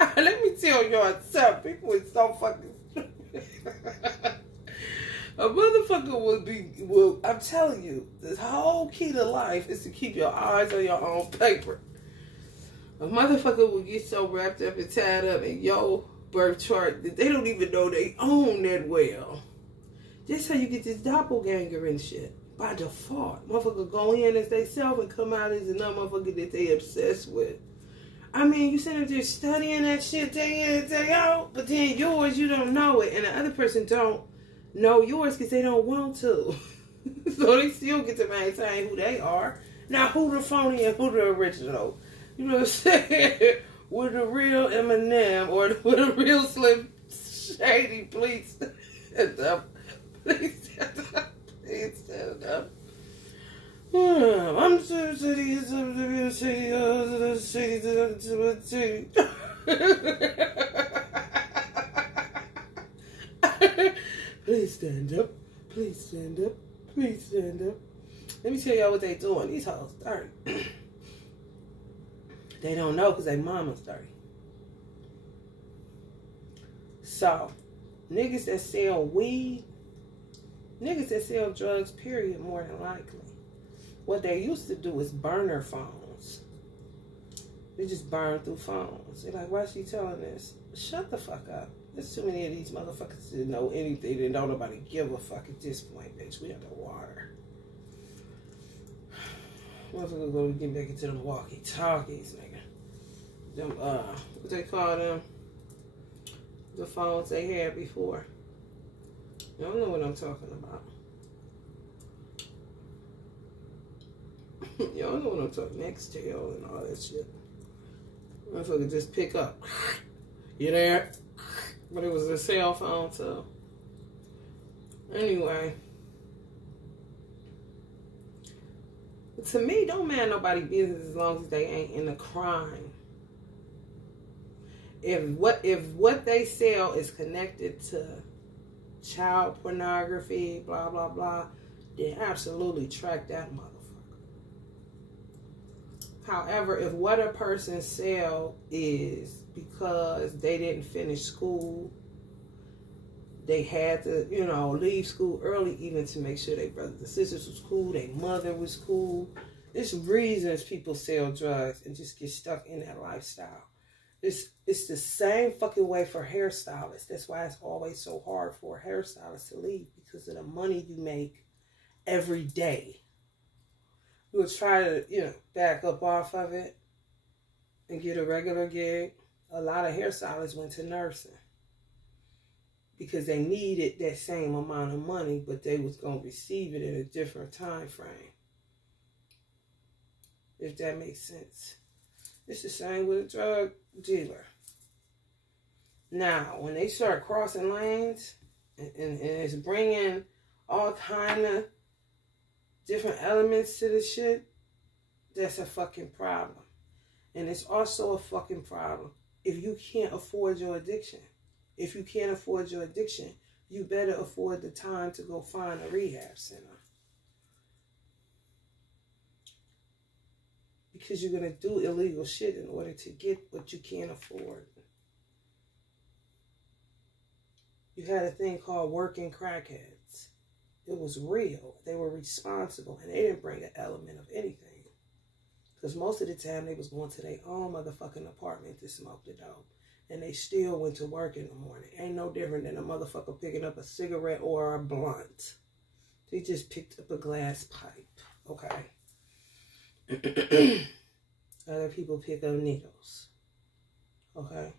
Let me tell y'all something. People is so fucking stupid. A motherfucker will, I'm telling you, the whole key to life is to keep your eyes on your own paper. A motherfucker will get so wrapped up and tied up in your birth chart that they don't even know they own that well. That's how you get this doppelganger and shit. By default. Motherfucker go in as they self and come out as another motherfucker that they obsessed with. I mean, you sit up there studying that shit day in and day out, but then yours, you don't know it, and the other person don't know yours because they don't want to. So they still get to maintain who they are. Now, who the phony and who the original? You know what I'm saying? With the real Eminem or with the real Slim Shady, please stand up. Please stand up. Please stand up. I'm so shady, shady. Please stand up. Please stand up. Please stand up. Let me tell y'all what they doing. These hoes dirty. They don't know because their mama's dirty. So, niggas that sell weed, niggas that sell drugs, period, more than likely. What they used to do is burner phones. They just burn through phones. They're like, why is she telling this? Shut the fuck up. There's too many of these motherfuckers that know anything and don't nobody give a fuck at this point, bitch. We underwater. Motherfuckers gonna get back into them walkie-talkies, nigga. Them, what they call them? The phones they had before. Y'all know what I'm talking about. Y'all know what I'm talking about. Nextel and all that shit. Motherfucker just pick up. You there? But it was a cell phone, so. Anyway. To me, don't mind nobody business as long as they ain't in a crime. If what they sell is connected to child pornography, blah, blah, blah, then absolutely track that motherfucker. However, if what a person sell is because they didn't finish school, they had to, you know, leave school early even to make sure their brothers and sisters was cool, their mother was cool. There's reasons people sell drugs and just get stuck in that lifestyle. It's the same fucking way for hairstylists. That's why it's always so hard for a hairstylist to leave, because of the money you make every day. You would try to, you know, back up off of it and get a regular gig. A lot of hairstylists went to nursing because they needed that same amount of money, but they was going to receive it in a different time frame. If that makes sense. It's the same with a drug dealer. Now, when they start crossing lanes and it's bringing all kind of different elements to the shit, that's a fucking problem. And it's also a fucking problem if you can't afford your addiction. If you can't afford your addiction, you better afford the time to go find a rehab center. Because you're going to do illegal shit in order to get what you can't afford. You had a thing called working crackheads. It was real. They were responsible, and they didn't bring an element of anything. Because most of the time, they was going to their own motherfucking apartment to smoke the dope. And they still went to work in the morning. Ain't no different than a motherfucker picking up a cigarette or a blunt. They just picked up a glass pipe. Okay. Other people pick up needles. Okay.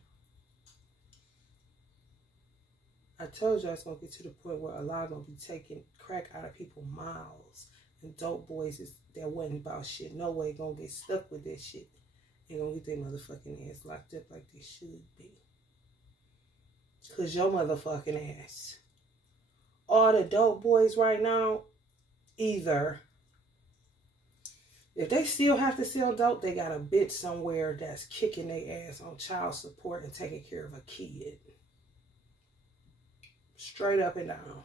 I told you I was going to get to the point where a lot are going to be taking crack out of people's mouths. And dope boys that wasn't about shit. No way going to get stuck with that shit. They going to get their motherfucking ass locked up like they should be. Because your motherfucking ass. All the dope boys right now, either, if they still have to sell dope, they got a bitch somewhere that's kicking their ass on child support and taking care of a kid. Straight up and down.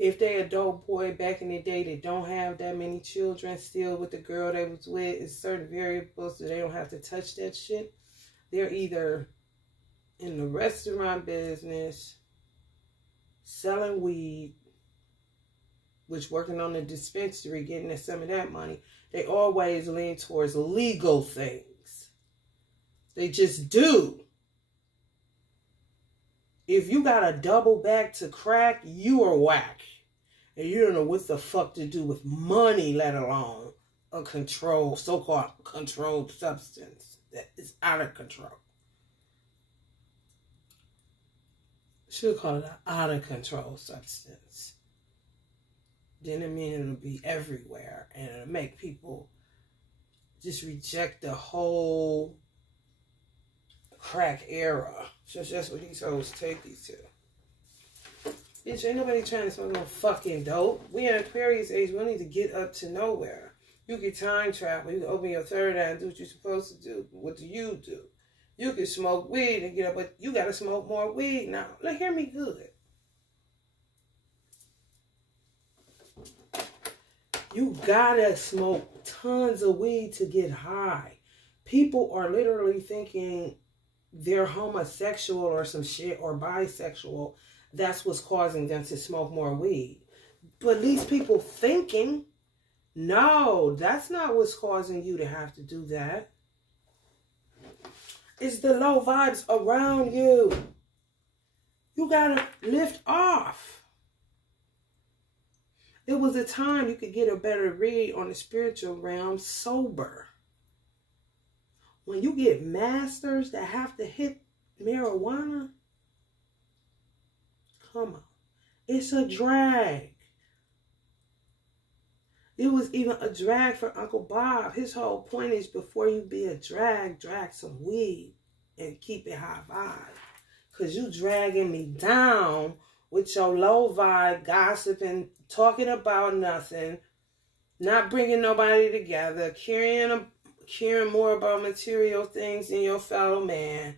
If they a dope boy back in the day, they don't have that many children still with the girl they was with, it's certain variables so they don't have to touch that shit. They're either in the restaurant business, selling weed, which working on the dispensary, getting some of that money. They always lean towards legal things. They just do. If you got a double back to crack, you are whack. And you don't know what the fuck to do with money, let alone a controlled, so-called controlled substance that is out of control. Should call it an out of control substance. Then it means it'll be everywhere and it'll make people just reject the whole crack era. So that's what these hoes take these to. Bitch, ain't nobody trying to smoke no fucking dope. We in Aquarius age, we don't need to get up to nowhere. You can time travel. You can open your third eye and do what you're supposed to do. What do? You can smoke weed and get up, but you got to smoke more weed now. Look, hear me good. You gotta smoke tons of weed to get high. People are literally thinking they're homosexual or some shit or bisexual. That's what's causing them to smoke more weed. But these people thinking, no, that's not what's causing you to have to do that. It's the low vibes around you. You gotta lift off. It was a time you could get a better read on the spiritual realm sober. When you get masters that have to hit marijuana, come on. It's a drag. It was even a drag for Uncle Bob. His whole point is before you be a drag some weed and keep it high vibe. Because you dragging me down with your low vibe, gossiping, talking about nothing, not bringing nobody together, caring more about material things than your fellow man.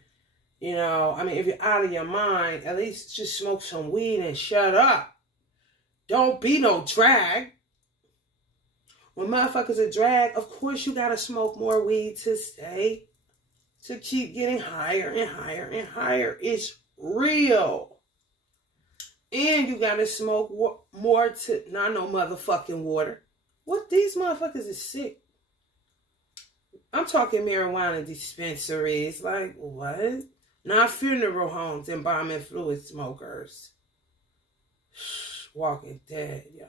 You know, I mean, if you're out of your mind, at least just smoke some weed and shut up. Don't be no drag. When motherfuckers are drag, of course you gotta smoke more weed to keep getting higher and higher and higher. It's real. And you gotta smoke more to, not no motherfucking water. What, these motherfuckers is sick. I'm talking marijuana dispensaries. Like, what? Not funeral homes, embalming fluid smokers. Walking dead, yo.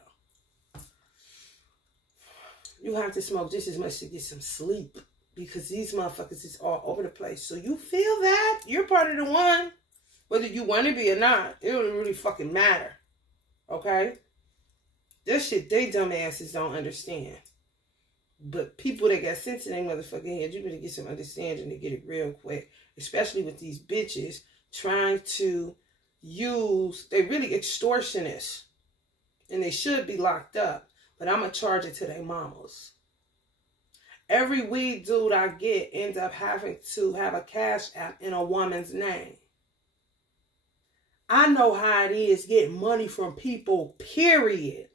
You have to smoke just as much to get some sleep. Because these motherfuckers is all over the place. So you feel that? You're part of the one. Whether you want to be or not, it don't really fucking matter. Okay? This shit they dumb asses don't understand. But people that got sense in their motherfucking head, you better get some understanding to get it real quick. Especially with these bitches trying to use, they really extortionists. And they should be locked up. But I'm going to charge it to their mamas. Every weed dude I get ends up having to have a cash app in a woman's name. I know how it is getting money from people, period.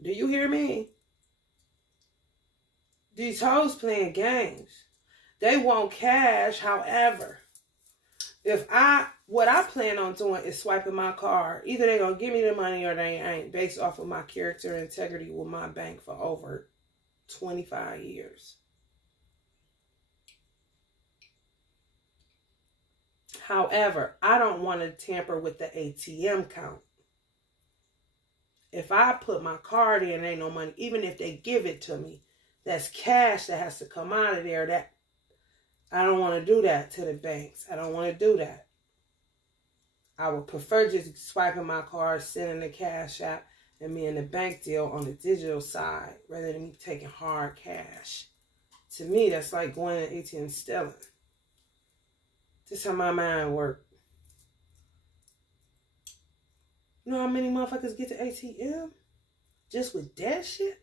Do you hear me? These hoes playing games. They want cash, however. What I plan on doing is swiping my card. Either they're going to give me the money or they ain't, based off of my character and integrity with my bank for over 25 years. However, I don't want to tamper with the ATM count. If I put my card in, ain't no money. Even if they give it to me, that's cash that has to come out of there. That I don't want to do that to the banks. I don't want to do that. I would prefer just swiping my card, sending the cash out, and me and the bank deal on the digital side, rather than me taking hard cash. To me, that's like going to ATM stealing. This is how my mind works. You know how many motherfuckers get to ATM just with that shit?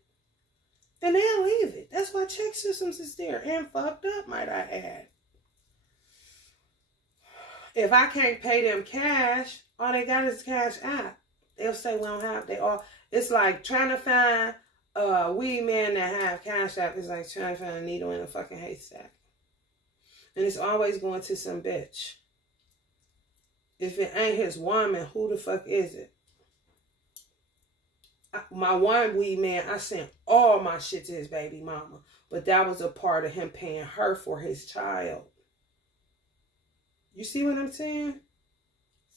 And they'll leave it. That's why check systems is there and fucked up, might I add. If I can't pay them cash, all they got is cash app. They'll say we don't have. They all. It's like trying to find a weed man that have cash app is like trying to find a needle in a fucking haystack. And it's always going to some bitch. If it ain't his woman, who the fuck is it? My one weed man, I sent all my shit to his baby mama. But that was a part of him paying her for his child. You see what I'm saying?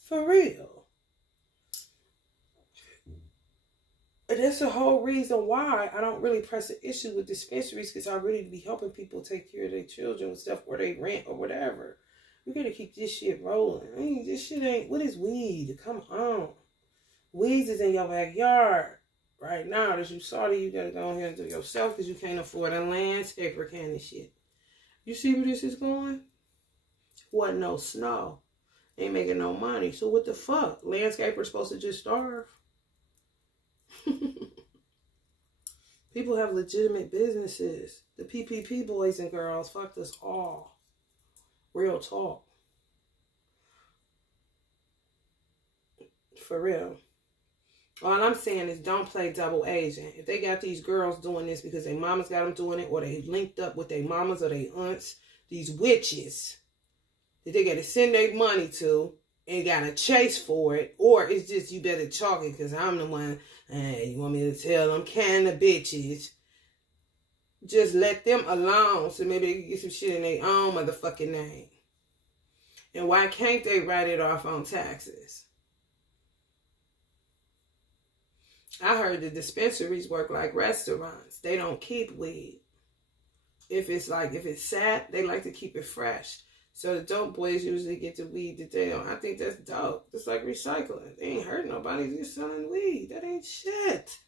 For real. And that's the whole reason why I don't really press an issue with dispensaries, because I really be helping people take care of their children and stuff where they rent or whatever. We gotta keep this shit rolling. I mean, this shit ain't, what is weed? Come on. Weeds is in your backyard. Right now, as you saw it, you gotta go in here and do it yourself because you can't afford a landscaper kind of shit. You see where this is going? Wasn't no snow. Ain't making no money. So what the fuck? Landscapers supposed to just starve? People have legitimate businesses. The PPP boys and girls fucked us all. Real talk. For real. All I'm saying is don't play double agent. If they got these girls doing this because their mamas got them doing it, or they linked up with their mamas or their aunts, these witches that they got to send their money to and got to chase for it, or it's just you better chalk it because I'm the one, you want me to tell them kind of bitches. Just let them alone so maybe they can get some shit in their own motherfucking name. And why can't they write it off on taxes? I heard the dispensaries work like restaurants. They don't keep weed. If it's sat, they like to keep it fresh. So the dope boys usually get the weed that they don't. I think that's dope. It's like recycling. They ain't hurting nobody. They're just selling weed. That ain't shit.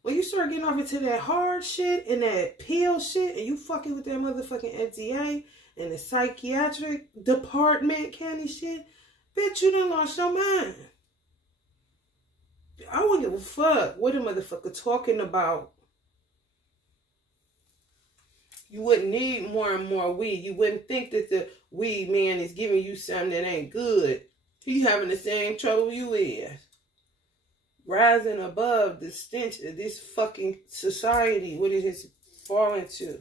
When you start getting off into that hard shit and that pill shit and you fucking with that motherfucking FDA and the psychiatric department kind of shit, bitch, you done lost your mind. I wouldn't give a fuck what a motherfucker talking about. You wouldn't need more and more weed. You wouldn't think that the weed man is giving you something that ain't good. He's having the same trouble you is. Rising above the stench of this fucking society, what it has fallen to.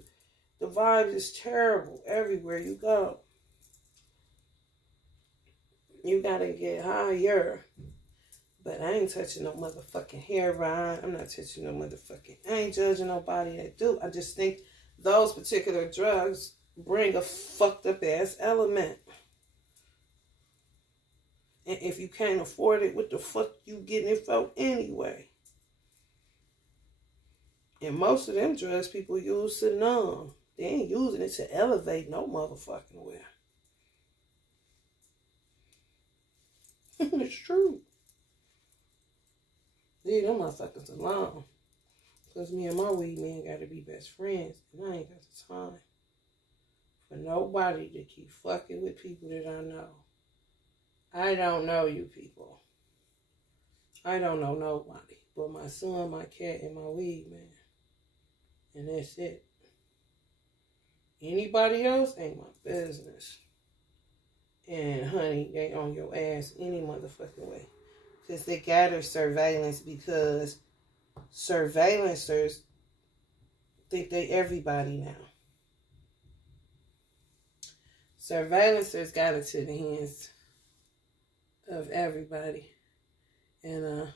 The vibes is terrible everywhere you go. You gotta get higher. But I ain't touching no motherfucking heroin. I'm not touching no motherfucking... I ain't judging nobody that do. I just think those particular drugs bring a fucked up ass element. And if you can't afford it, what the fuck you getting it for anyway? And most of them drugs people use to numb. They ain't using it to elevate no motherfucking where. It's true. Leave them motherfuckers alone. Because me and my weed man got to be best friends. And I ain't got the time for nobody to keep fucking with people that I know. I don't know you people. I don't know nobody. But my son, my cat, and my weed man. And that's it. Anybody else ain't my business. And honey, they on your ass any motherfucking way. Because they gather surveillance because surveillancers think they everybody now. Surveillancers got into the hands of everybody. And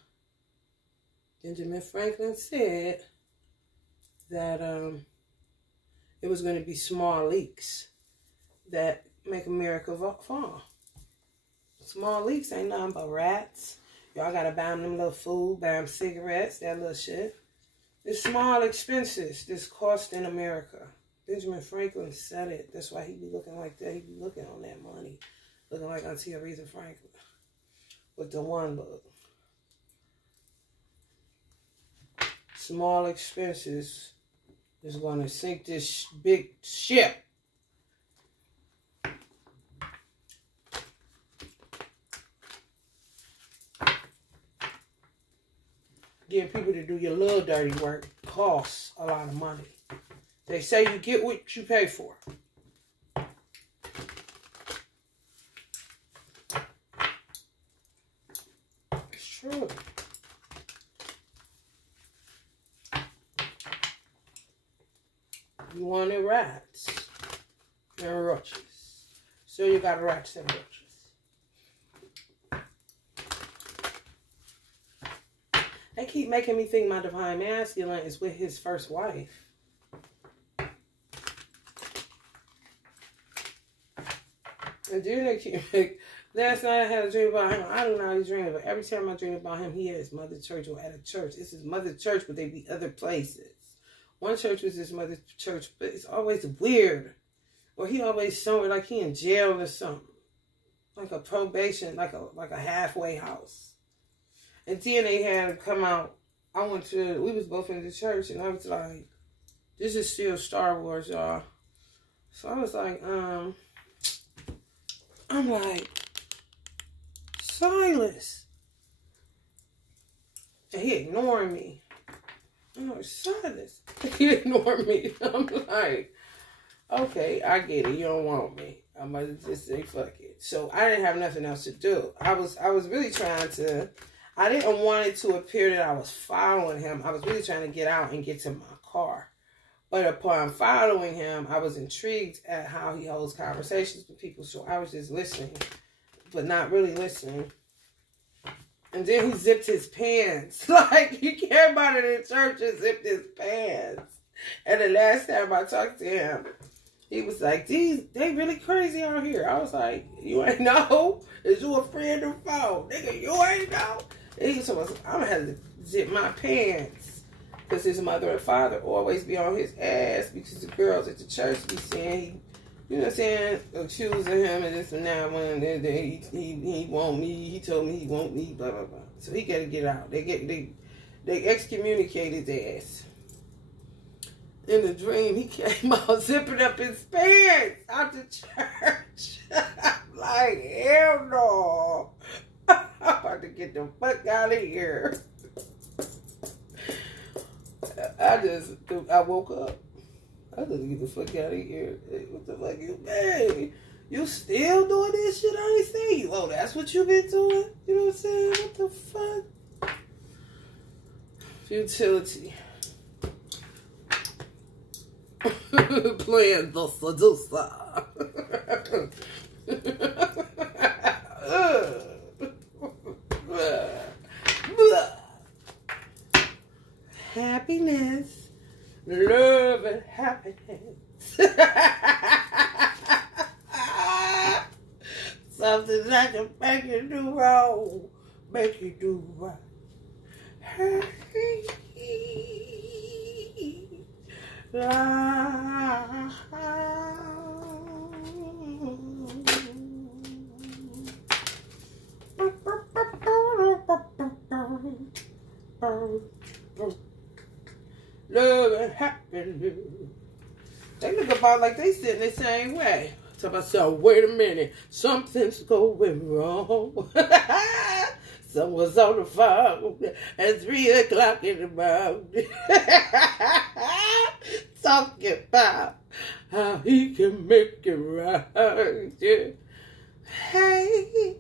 Benjamin Franklin said that it was going to be small leaks that make America fall. Small leaks ain't nothing but rats. Y'all gotta buy them little food, buy them cigarettes, that little shit. It's small expenses this cost in America. Benjamin Franklin said it. That's why he be looking like that. He be looking on that money. Looking like Auntie Aretha Franklin. With the one look. Small expenses is gonna sink this big ship. Getting people to do your little dirty work costs a lot of money. They say you get what you pay for. true. You wanted rats and roaches. So you got rats and roaches. They keep making me think my divine masculine is with his first wife. And then they keep like, last night I had a dream about him. I do not dream, but every time I dream about him, he at his mother church or at a church. It's his mother church, but they be other places. One church was his mother church, but it's always weird. Or he always somewhere like he in jail or something. Like a probation, like a halfway house. And then they had him come out. We was both in the church, and I was like, this is still Star Wars, y'all. So I was like, I'm like, Silas. And he ignored me. I'm like, Silas. He ignored me. I'm like, okay, I get it. You don't want me. I'm going to just say, fuck it. So I didn't have nothing else to do. I was really trying to, I didn't want it to appear that I was following him. I was really trying to get out and get to my car. But upon following him, I was intrigued at how he holds conversations with people. So I was just listening, but not really listening. And then he zipped his pants. Like, he came out of the church and zipped his pants. And the last time I talked to him, he was like, they really crazy out here. I was like, you ain't know? Is you a friend or foe? Nigga, you ain't know? And he told me, I'm going to have to zip my pants. Because his mother and father always be on his ass because the girls at the church be saying, you know what I'm saying, accusing him and this and that one. He want me. He told me he want me, blah, blah, blah. So he got to get out. They excommunicated his ass. In the dream, he came out zipping up his pants out the church. I'm like, hell no. I'm about to get the fuck out of here. I woke up. I just get the fuck out of here. Hey, what the fuck you made? You still doing this shit I ain't saying you? Oh, that's what you been doing? You know what I'm saying? What the fuck? Futility. Playing the seducer. Happiness, love, and happiness. Something that can make you do wrong, make you do right. Hey, love and happiness. They look about like they sitting the same way. Tell myself, wait a minute, something's going wrong. Someone's on the phone at 3 o'clock in the morning. Talking about how he can make it right. Yeah. Hey,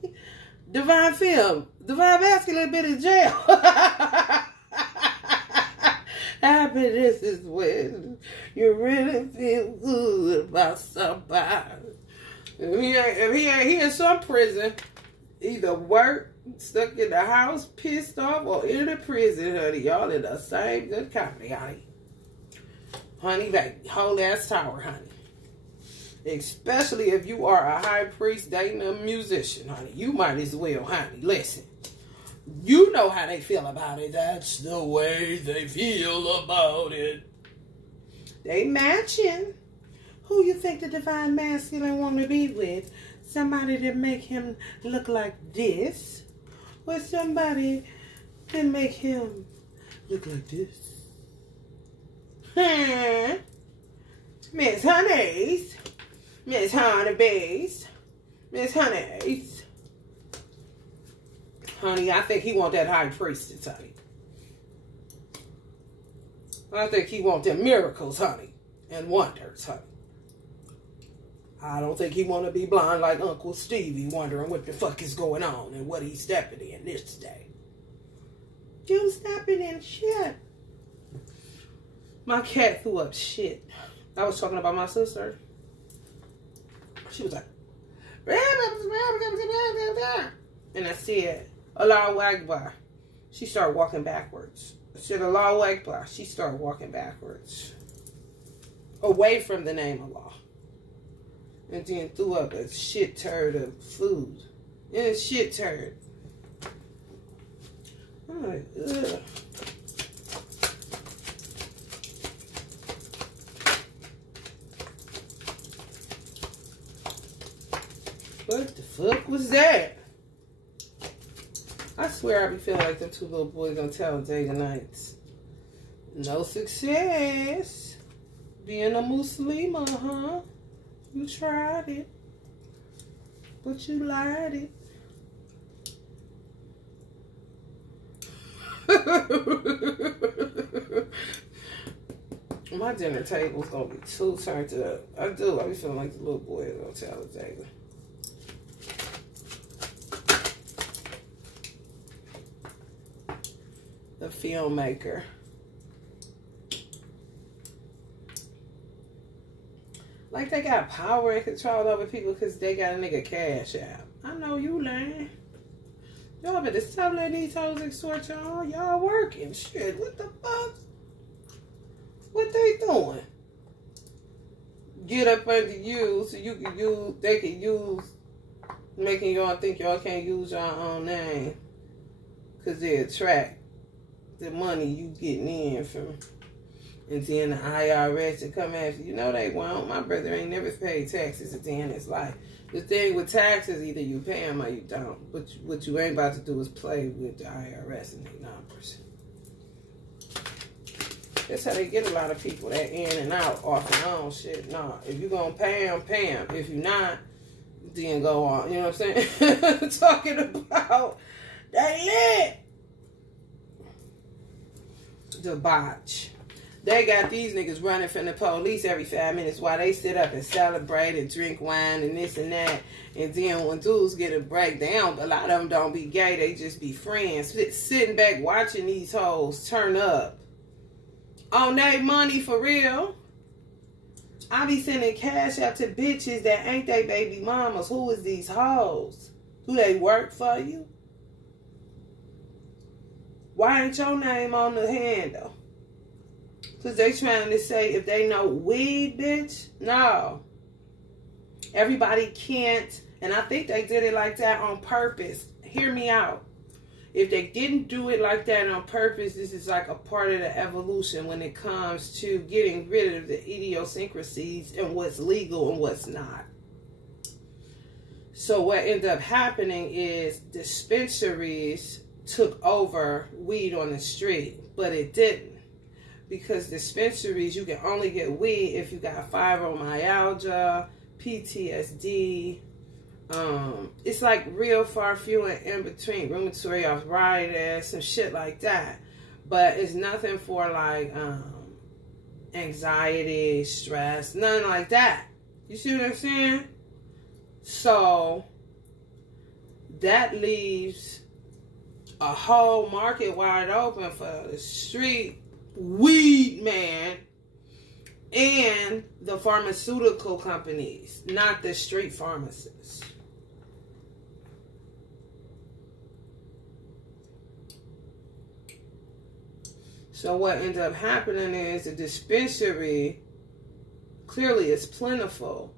Divine Film, Divine Masculine been in jail. Happiness is when you really feel good about somebody. If he ain't in some prison, either work, stuck in the house, pissed off, or in the prison, honey. Y'all in the same good company, honey. Honey, baby, whole ass tower, honey. Especially if you are a high priest dating a musician, honey. You might as well, honey. Listen. You know how they feel about it. That's the way they feel about it. They matching. Who you think the divine masculine want to be with? Somebody that make him look like this? Or somebody that make him look like this? Huh? Miss Honeys. Miss Honeybees. Miss Honeys. Honey, I think he want that high priestess, honey. I think he want them miracles, honey, and wonders, honey. I don't think he want to be blind like Uncle Stevie, wondering what the fuck is going on and what he's stepping in this day. You stepping in shit. My cat threw up shit. I was talking about my sister. She was like, and I said, Allahu Akbar. She started walking backwards. I said, Allahu Akbar. She started walking backwards. Away from the name of Allah. And then threw up a shit turd of food. And a shit turd. I'm like, ugh. What the fuck was that? I swear I be feeling like them two little boys gonna tell day and nights. No success. Being a Muslima, huh? You tried it. But you lied it. My dinner table's gonna be too turned up. I do. I be feeling like the little boy is gonna tell the day. The filmmaker. Like they got power and control over people because they got a nigga cash out. I know you lying. Y'all better stop letting these hoes extort y'all. Y'all working. Shit, what the fuck? What they doing? Get up under you so you can use, they can use, making y'all think y'all can't use your own name. Because they attract the money you getting in from. And then the IRS to come after you. No, they won't. My brother ain't never paid taxes a day in his life. The thing with taxes, either you pay them or you don't. But what you ain't about to do is play with the IRS and their numbers. That's how they get a lot of people that in and out, off and on shit. Nah, if you gonna pay them, pay them. If you not, then go on. You know what I'm saying? Talking about they lit. The botch. They got these niggas running from the police every 5 minutes while they sit up and celebrate and drink wine and this and that. And then when dudes get a breakdown, a lot of them don't be gay. They just be friends. Sitting back watching these hoes turn up. On their money for real. I be sending cash out to bitches that ain't they baby mamas. Who is these hoes? Do they work for you? Why ain't your name on the handle? Because they trying to say if they know weed, bitch. No. Everybody can't. And I think they did it like that on purpose. Hear me out. If they didn't do it like that on purpose, this is like a part of the evolution when it comes to getting rid of the idiosyncrasies and what's legal and what's not. So what ended up happening is dispensaries took over weed on the street, but it didn't. Because dispensaries, you can only get weed if you got fibromyalgia, PTSD. It's like real far few and in between, rheumatoid arthritis, some shit like that. But it's nothing for like anxiety, stress, nothing like that. You see what I'm saying? So that leaves a whole market wide open for the street weed man and the pharmaceutical companies, not the street pharmacists. So what ended up happening is the dispensary clearly is plentiful.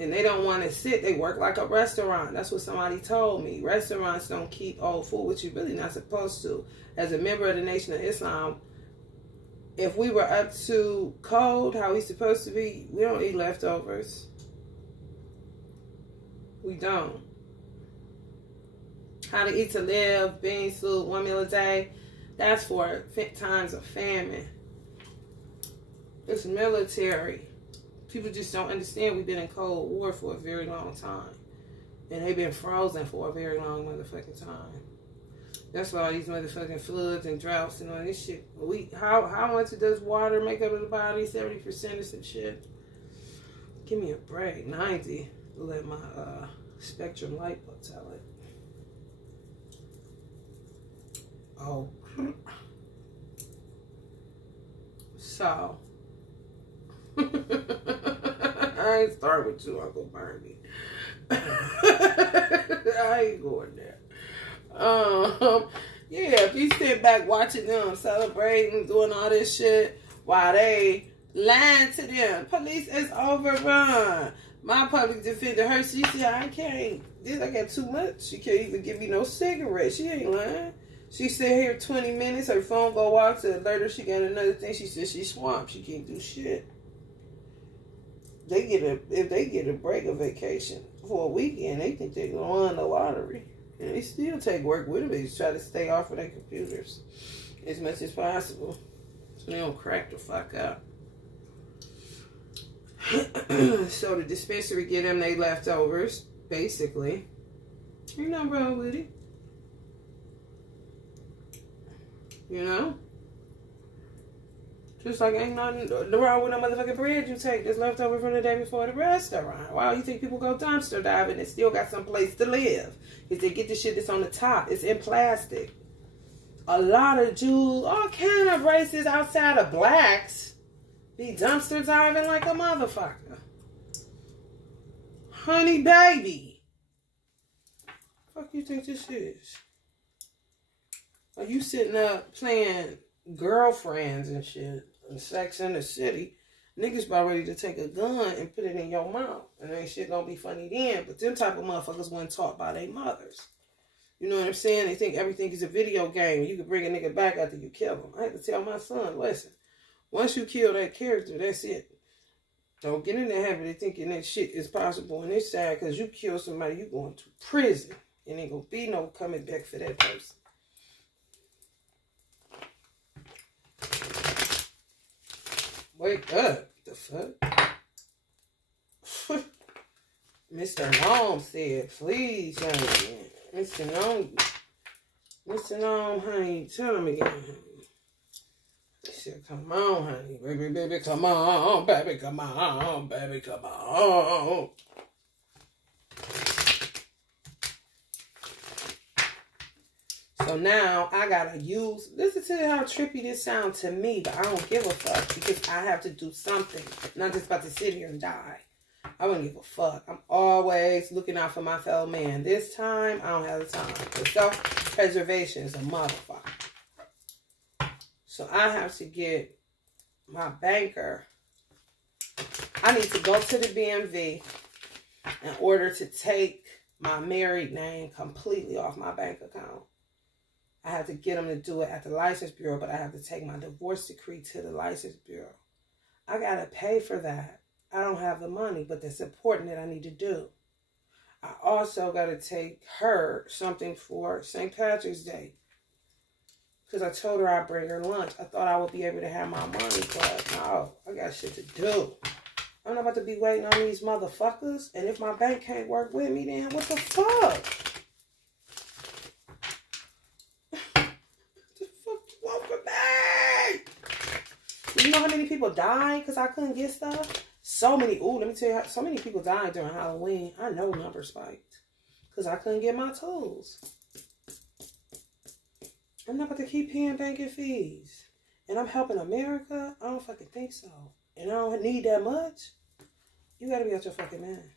And they don't want to sit. They work like a restaurant. That's what somebody told me. Restaurants don't keep old food, which you're really not supposed to. As a member of the Nation of Islam, if we were up to code, how we supposed to be, we don't eat leftovers. We don't. How to eat to live, bean soup, 1 meal a day. That's for times of famine. It's military. People just don't understand we've been in Cold War for a very long time. And they've been frozen for a very long motherfucking time. That's why all these motherfucking floods and droughts and all this shit. How much does water make up of the body? 70% or some shit? Give me a break. 90. Let my Spectrum light bulb tell it. Oh, So, I ain't starting with you, Uncle Bernie. I ain't going there. Yeah, if you sit back watching them celebrating, doing all this shit while they lying to them, police is overrun. My public defender, her, she said, I got too much. She can't even give me no cigarette. She ain't lying. She sit here 20 minutes, her phone go off to alert her she got another thing. She said she's swamped. She can't do shit. If they get a break, a vacation for a weekend, they think they're gonna win the lottery. And they still take work with them. They just try to stay off of their computers as much as possible so they don't crack the fuck out. So the dispensary get them they leftovers, basically. Ain't nothing wrong with it. You know? Just like ain't nothing wrong with no motherfucking bread you take that's left over from the day before the restaurant. Why you think people go dumpster diving and still got some place to live? Because they get the shit that's on the top. It's in plastic. A lot of Jews, all kind of races outside of blacks, be dumpster diving like a motherfucker. Honey baby. Fuck you think this is? Are you sitting up playing girlfriends and shit? And Sex in the City, niggas about ready to take a gun and put it in your mouth. And ain't shit gonna be funny then. But them type of motherfuckers weren't taught by their mothers. You know what I'm saying? They think everything is a video game. You can bring a nigga back after you kill him. I had to tell my son, listen, once you kill that character, that's it. Don't get in the habit of thinking that shit is possible on this side, because you kill somebody, you going to prison. And ain't gonna be no coming back for that person. Wake up. The fuck? Mr. Long said, please, honey. Mr. Long, honey, tell him again, honey. He said, come on, honey. Baby, come on. Baby, come on. Baby, come on. So now I gotta listen to how trippy this sounds to me, but I don't give a fuck because I have to do something. I'm not just about to sit here and die. I don't give a fuck. I'm always looking out for my fellow man. This time, I don't have the time. So self-preservation is a motherfucker. So I have to get my banker. I need to go to the BMV in order to take my married name completely off my bank account. I have to get them to do it at the License Bureau, but I have to take my divorce decree to the License Bureau. I got to pay for that. I don't have the money, but that's important that I need to do. I also got to take her something for St. Patrick's Day. Because I told her I'd bring her lunch. I thought I would be able to have my money, but no, I got shit to do. I'm not about to be waiting on these motherfuckers. And if my bank can't work with me, then what the fuck? You know how many people died because I couldn't get stuff? So many. Ooh, let me tell you how. So many people died during Halloween. I know numbers spiked because I couldn't get my tools. I'm not about to keep paying banking fees. And I'm helping America? I don't fucking think so. And I don't need that much. You gotta be out your fucking man.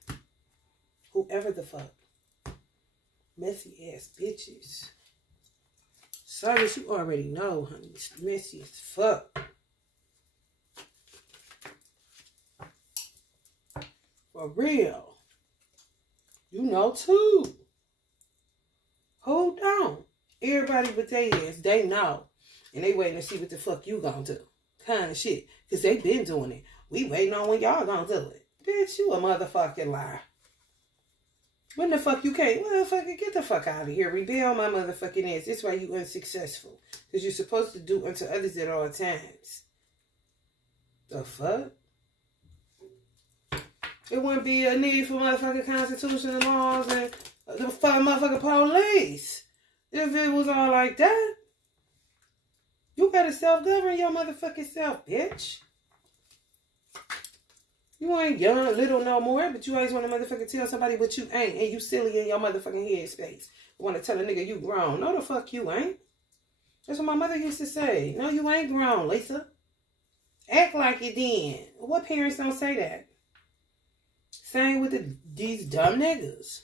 Whoever the fuck. Messy ass bitches. Service, you already know, honey. It's messy as fuck. For real. You know too. Hold on. Everybody but they is, they know. And they waiting to see what the fuck you gonna do. Kind of shit. Because they been doing it. We waiting on when y'all gonna do it. Bitch, you a motherfucking liar. When the fuck you can't? Motherfucker, get the fuck out of here. Rebel my motherfucking ass. This why you unsuccessful. Because you're supposed to do unto others at all times. The fuck? It wouldn't be a need for motherfucking constitution and laws and the fucking motherfucking police. If it was all like that. You gotta self-govern your motherfucking self, bitch. You ain't young, little no more, but you always want to motherfucking tell somebody what you ain't, and you silly in your motherfucking head space. You want to tell a nigga you grown. No, the fuck you ain't. That's what my mother used to say. No, you ain't grown, Lisa. Act like you did. What parents don't say that? Same with these dumb niggas.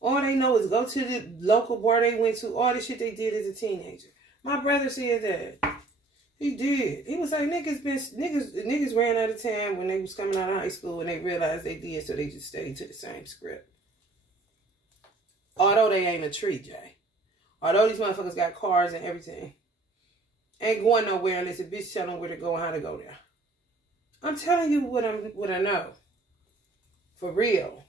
All they know is go to the local bar they went to, all the shit they did as a teenager. My brother said that. He did. He was like, niggas ran out of time when they was coming out of high school and they realized they did, so they just stayed to the same script. Although they ain't a tree, Jay. Although these motherfuckers got cars and everything. Ain't going nowhere unless a bitch tell them where to go and how to go there. I'm telling you what I know. For real.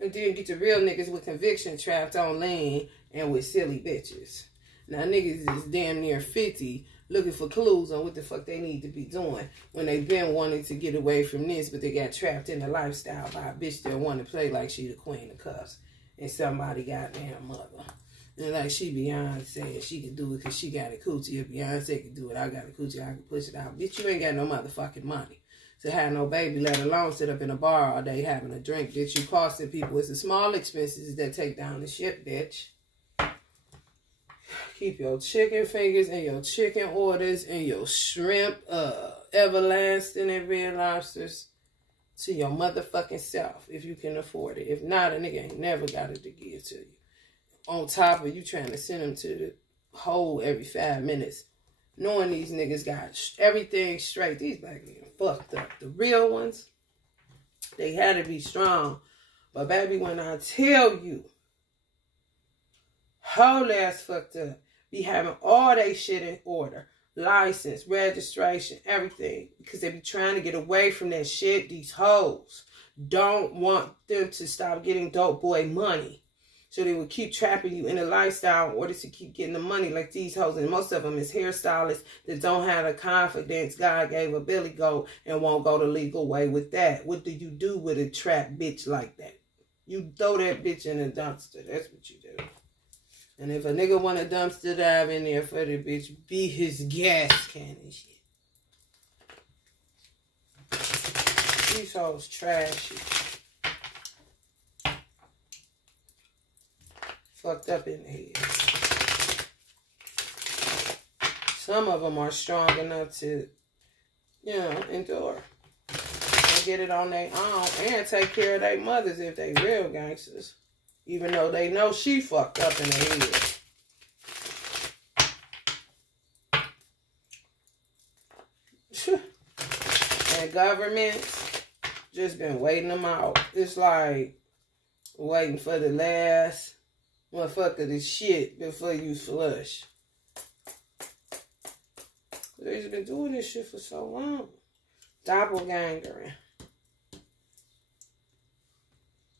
And then get the real niggas with conviction trapped on lean and with silly bitches. Now niggas is damn near 50 looking for clues on what the fuck they need to be doing when they been wanting to get away from this, but they got trapped in the lifestyle by a bitch that want to play like she the queen of cuffs and somebody goddamn mother. And like she Beyonce and she can do it because she got a coochie. If Beyonce can do it, I got a coochie, I can push it out. Bitch, you ain't got no motherfucking money to have no baby, let alone sit up in a bar all day having a drink. Bitch, you costing people. It's the small expenses that take down the ship, bitch. Keep your chicken fingers and your chicken orders and your shrimp, everlasting and red lobsters to your motherfucking self if you can afford it. If not, a nigga ain't never got it to give to you. On top of you trying to send them to the hole every 5 minutes. Knowing these niggas got everything straight. These black niggas fucked up. The real ones, they had to be strong. But baby, when I tell you, whole ass fucked up. Be having all they shit in order. License, registration, everything. Because they be trying to get away from that shit. These hoes don't want them to stop getting dope boy money. So they will keep trapping you in a lifestyle in order to keep getting the money like these hoes. And most of them is hairstylists that don't have the confidence God gave a Billy Goat and won't go the legal way with that. What do you do with a trap bitch like that? You throw that bitch in a dumpster. That's what you do. And if a nigga want a dumpster dive in there for the bitch, be his gas can and shit. These hoes trashy. Fucked up in the head. Some of them are strong enough to, you know, endure. And get it on their own and take care of their mothers if they real gangsters. Even though they know she fucked up in the head. And governments just been waiting them out. It's like waiting for the last motherfucker to shit before you flush. They've been doing this shit for so long. Doppelgangering.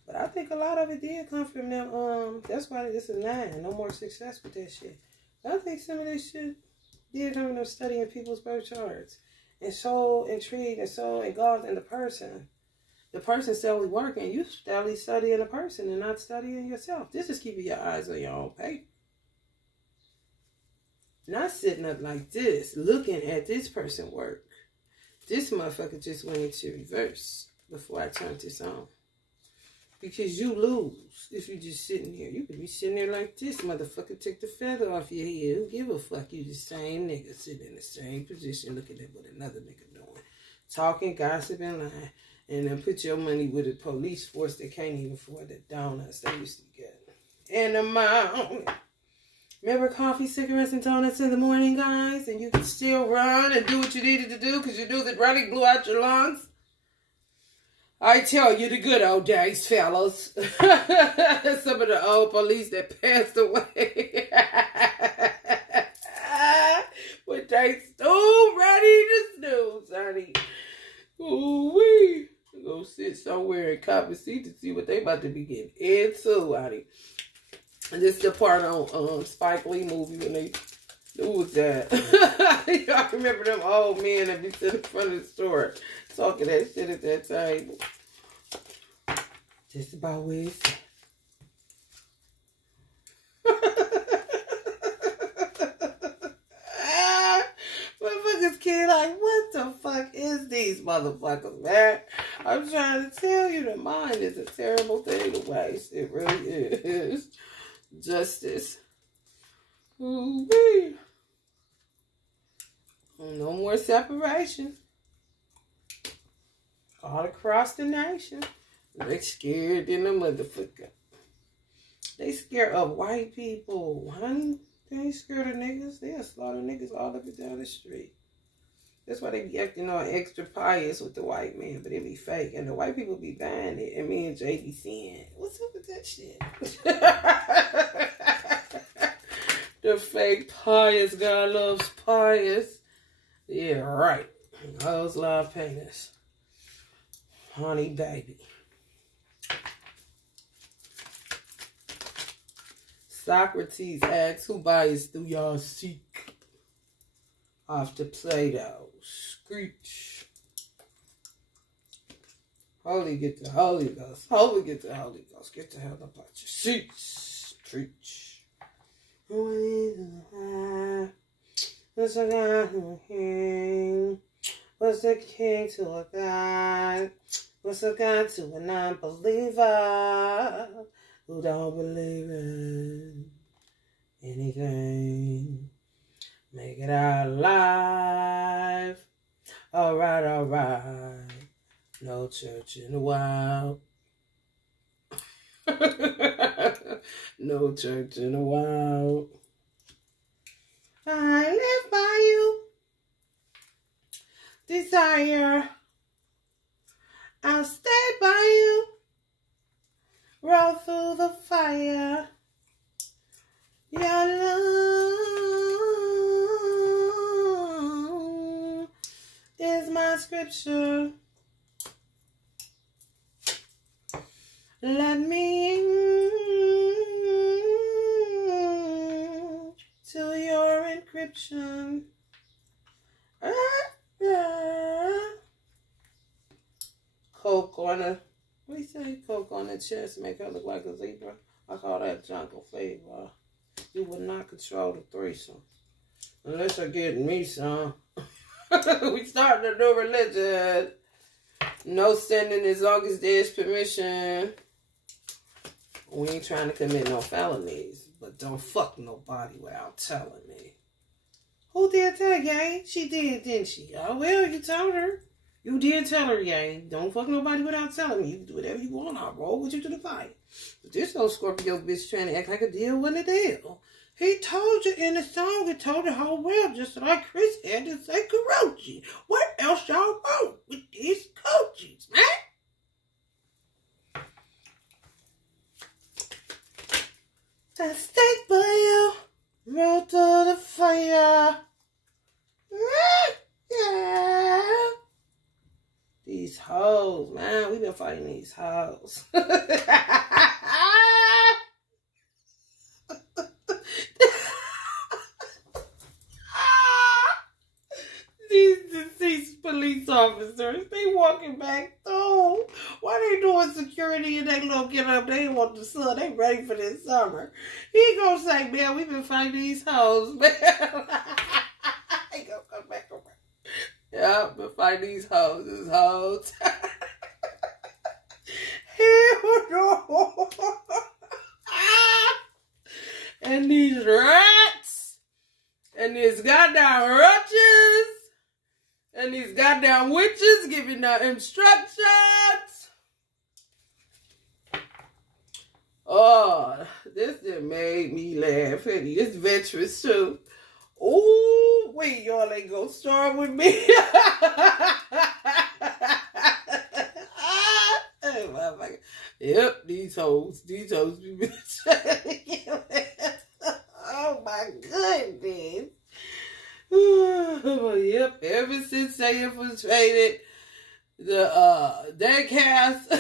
But I think a lot of it did come from them. That's why it's a 9. No more success with that shit. But I think some of this shit did come from them studying people's birth charts. And so intrigued and so engulfed in the person. The person steadily working. You steadily studying a person and not studying yourself. This is keeping your eyes on your own paper. Not sitting up like this, looking at this person work. This motherfucker just went into reverse before I turned this on. Because you lose if you just sitting here. You could be sitting there like this. Motherfucker, take the feather off your head. Who give a fuck? You the same nigga sitting in the same position looking at what another nigga doing. Talking, gossiping, lying. And then put your money with a police force that can't even afford the donuts they used to get. And the amount. Remember coffee, cigarettes, and donuts in the morning, guys? And you could still run and do what you needed to do because you knew that running blew out your lungs? I tell you the good old days, fellas. Some of the old police that passed away. But they still ready to snooze, honey. Ooh-wee. Go sit somewhere and cop a seat to see what they about to be getting into, honey. And this is the part on Spike Lee movie when they do with that. Y'all remember them old men that be sitting in front of the store talking that shit at that table. Just about where it's at. Motherfuckers kid like, what the fuck is these motherfuckers, man? I'm trying to tell you, the mind is a terrible thing to waste. It really is. Justice. Ooh-wee. No more separation. All across the nation. They scared in the motherfucker. They scared of white people, honey. They ain't scared of niggas. They'll slaughter niggas all up and down the street. That's why they be acting all extra pious with the white man, but it be fake. And the white people be buying it. And me and Jay be saying, what's up with that shit? The fake pious, God loves pious. Yeah, right. Those love painters. Honey baby. Socrates asks, who bias do y'all seek? After Plato. Screech. Holy, get the Holy Ghost. Holy, get the Holy Ghost. Get the hell up out your seats. Preach. What's a God who king? What's a king to a God? What's a God to a non-believer who don't believe in anything? Make it out alive. All right, all right. No church in the wild. No church in the wild. I live by you. Desire. I'll stay by you. Roll through the fire. Your love is my scripture. Let me in to your encryption. Coke on a, what do you say? Coke on the chest make her look like a zebra. I call that jungle fever. You would not control the threesome. Unless you're getting me some. We starting a new religion. No sinning as long as there's permission. We ain't trying to commit no felonies. But don't fuck nobody without telling me. Who did tell Yang? She did, didn't she? Oh, well, you told her. You did tell her, Yang. Don't fuck nobody without telling me. You can do whatever you want. I'll roll with you to the fight. But this old Scorpio bitch trying to act like a deal wasn't a deal. He told you in the song, he told the whole world, just like Chris had to say Karochi. What else y'all want with these coaches, man? I stay by you, roll to the fire. Yeah. These hoes, man, we've been fighting these hoes. These deceased police officers, they walking back through. Why they doing security and they little get up? They want the sun. They ready for this summer. He gonna say, man, we've been fighting these hoes, man. He gonna come back around. Yeah, been fighting these hoes this whole time. Hell no. And these rats. And these goddamn roaches. And these goddamn witches giving the instructions. Oh, this just made me laugh. Honey. This veterans too. Ooh, wait, y'all ain't gonna start with me. Yep, these hoes be oh my goodness. Yep, ever since they infiltrated the their cast.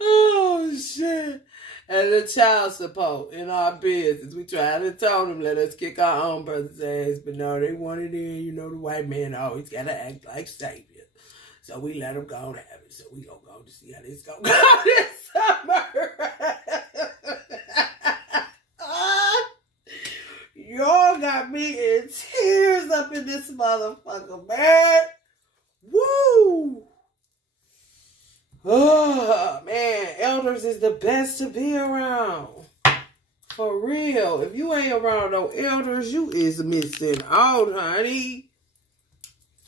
Oh shit. And the child support in our business. We tried to tell them, let us kick our own brother's ass, but no, they wanted in. You know, the white man always gotta act like savior. So we let them go and have it. So we gonna go to see how this gonna go this summer. Y'all got me in tears up in this motherfucker, man. Woo! elders is the best to be around. For real. If you ain't around no elders, you is missing out, honey.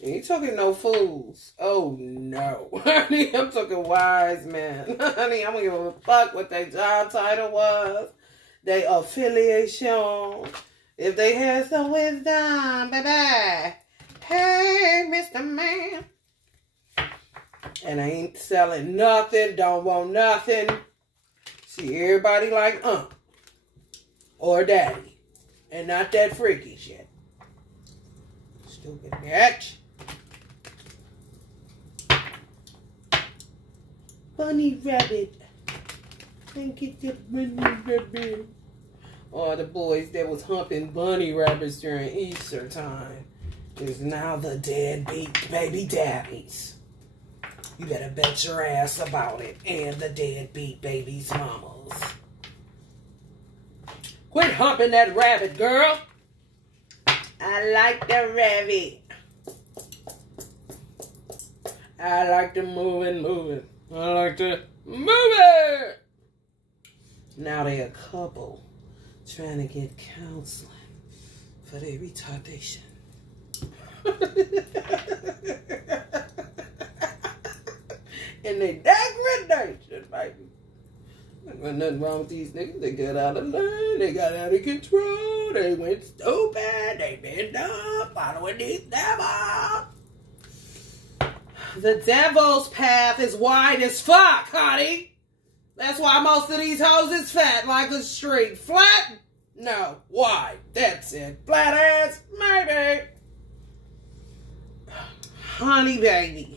Ain't talking no fools. Oh, no. Honey, I'm talking wise men. Honey, I'm gonna give a fuck what their job title was. Their affiliation. If they had some wisdom, baby. Hey, Mr. Man. And I ain't selling nothing. Don't want nothing. See, everybody like, or daddy. And not that freaky shit. Stupid bitch. Bunny rabbit. Can't get the bunny rabbit. Or the boys that was humping bunny rabbits during Easter time is now the deadbeat baby daddies. You better bet your ass about it. And the deadbeat baby's mamas. Quit humping that rabbit, girl. I like the rabbit. I like the moving. I like to move it. Now they a couple trying to get counseling for their retardation. And they degradation, baby. There's nothing wrong with these niggas. They got out of line. They got out of control. They went stupid. They been dumb following these devils. The devil's path is wide as fuck, honey. That's why most of these hoes is fat like a street. Flat? No. Wide. That's it. Flat ass? Maybe. Honey, baby.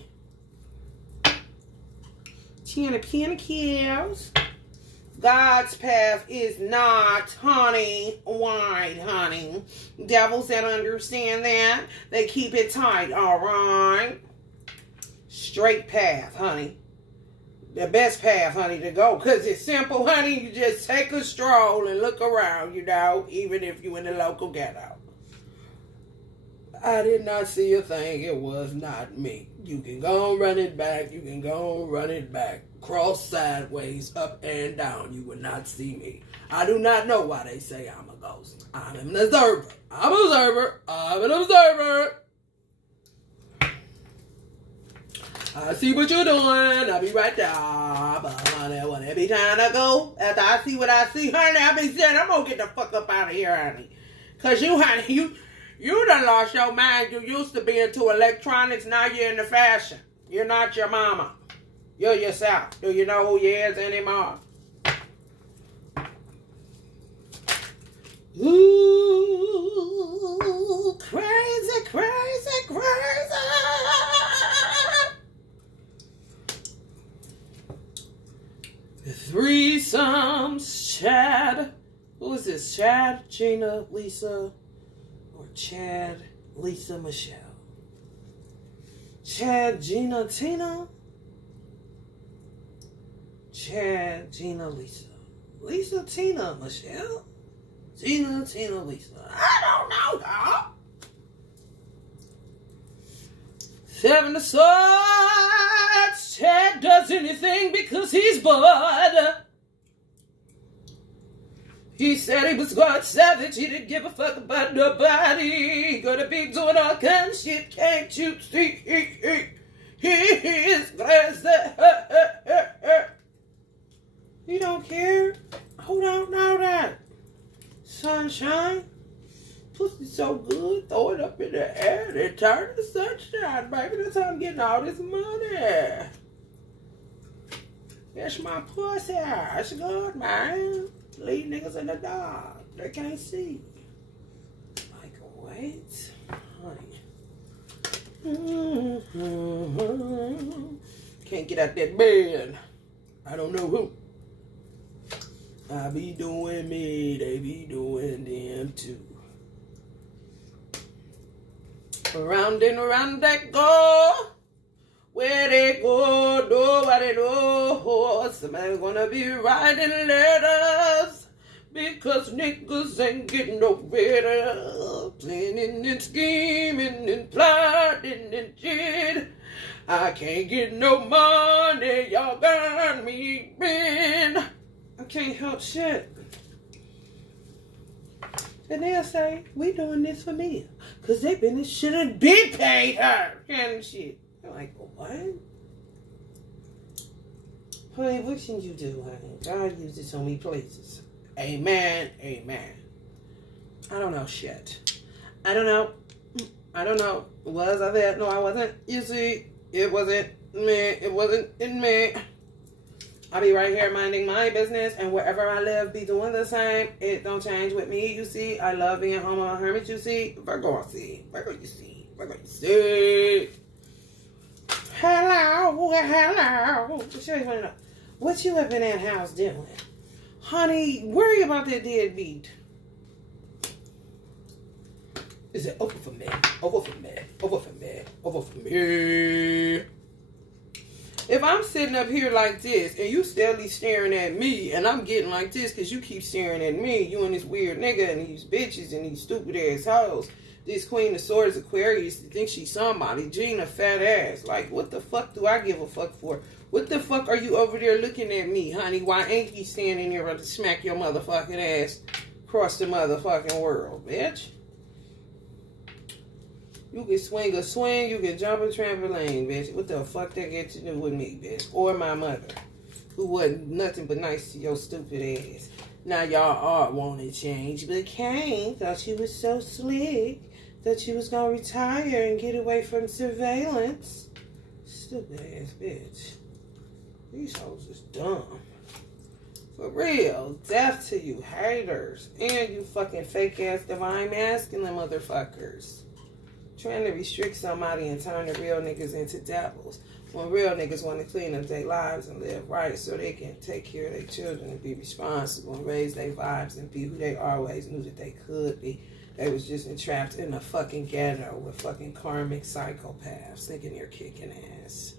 Chin kills. God's path is not, honey, wide, honey. Devils that understand that, they keep it tight, all right? Straight path, honey. The best path, honey, to go. Because it's simple, honey. You just take a stroll and look around, you know, even if you're in the local ghetto. I did not see a thing. It was not me. You can go and run it back. You can go and run it back. Cross sideways, up and down. You will not see me. I do not know why they say I'm a ghost. I'm an observer. I'm an observer. I'm an observer. I see what you're doing. I'll be right there. But honey, when every time I go, after I see what I see, honey, I be saying, I'm going to get the fuck up out of here, honey. Because you, honey, you done lost your mind. You used to be into electronics. Now you're into fashion. You're not your mama. You're yourself. Do you know who you is anymore? Ooh, crazy, crazy, crazy. Threesomes, Chad. Who is this? Chad, Gina, Lisa, or Chad, Lisa, Michelle? Chad, Gina, Tina. Chad, Gina, Lisa. Lisa, Tina, Michelle. Gina, Tina, Lisa. I don't know, y'all. Seven of Swords. Chad does anything because he's bored. He said he was God savage. He didn't give a fuck about nobody. Gonna be doing all kinds of shit. Can't you see? He is crazy. You don't care? Who don't know that? Sunshine? Pussy so good, throw it up in the air and it turn to sunshine, baby. That's how I'm getting all this money. It's my pussy. It's good, man. Leave niggas in the dark. They can't see. Like, wait, honey. Can't get out that bed. I don't know who. I be doing me, they be doing them too. Around and around that go. Where they go, nobody knows. Somebody's gonna be writing letters because niggas ain't getting no better. Planning and scheming and plotting and shit. I can't get no money, y'all got me in. I can't help shit. And they'll say, we doing this for me. Because they been, shouldn't be paid her. Kind of shit. I'm like, what? Honey, what should you do, honey? God used it so many places. Amen. Amen. I don't know shit. I don't know. Was I there? No, I wasn't. You see, it wasn't me. It wasn't in me. I'll be right here minding my business, and wherever I live, be doing the same. It don't change with me, you see. I love being home on a hermit, you see. Virgo, see. Virgo, you see. Virgo, you see. Hello. What you up in that house doing? Honey, worry about that deadbeat. Is it over for me? Over for me. Over for me. Over for me. If I'm sitting up here like this and you steadily staring at me and I'm getting like this because you keep staring at me, you and this weird nigga and these bitches and these stupid ass hoes, this Queen of Swords Aquarius think she's somebody, Gina fat ass. Like, what the fuck do I give a fuck for? What the fuck are you over there looking at me, honey? Why ain't you standing there to smack your motherfucking ass across the motherfucking world, bitch? You can swing a swing, you can jump a trampoline, bitch. What the fuck that got to do with me, bitch? Or my mother, who wasn't nothing but nice to your stupid ass. Now y'all all want to change, but Kane thought she was so slick, that she was going to retire and get away from surveillance. Stupid ass bitch. These hoes is dumb. For real. Death to you haters. And you fucking fake ass divine masculine motherfuckers. Trying to restrict somebody and turn the real niggas into devils. When real niggas want to clean up their lives and live right so they can take care of their children and be responsible and raise their vibes and be who they always knew that they could be. They was just entrapped in a fucking ghetto with fucking karmic psychopaths thinking they're kicking ass.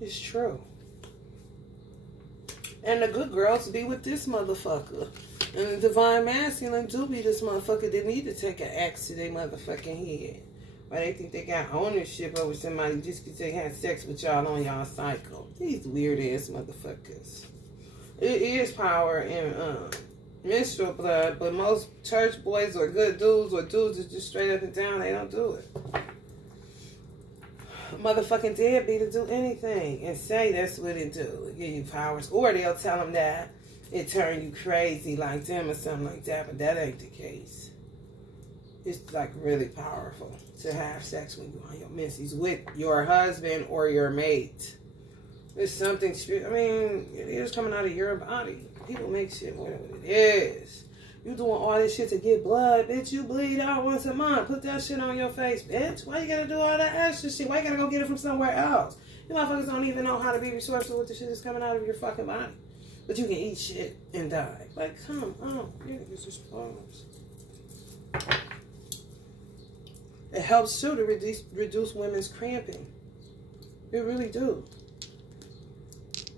It's true. And the good girls be with this motherfucker. And the divine masculine do be this motherfucker that need to take an axe to their motherfucking head. Why they think they got ownership over somebody just because they had sex with y'all on y'all cycle. These weird ass motherfuckers. It is power in menstrual blood, but most church boys or good dudes or dudes is just straight up and down, they don't do it. Motherfucking deadbeat to do anything and say that's what it do. It give you powers. Or they'll tell them that it turn you crazy like them or something like that, but that ain't the case. It's like really powerful to have sex when you're on your menses with your husband or your mate. It's something, I mean, it is coming out of your body. People make shit more than what it is. You doing all this shit to get blood, bitch. You bleed out once a month. Put that shit on your face, bitch. Why you gotta do all that extra shit? Why you gotta go get it from somewhere else? You motherfuckers don't even know how to be resourceful with the shit that's coming out of your fucking body. But you can eat shit and die. Like, come on. You niggas just pause. It helps too to reduce women's cramping. It really do.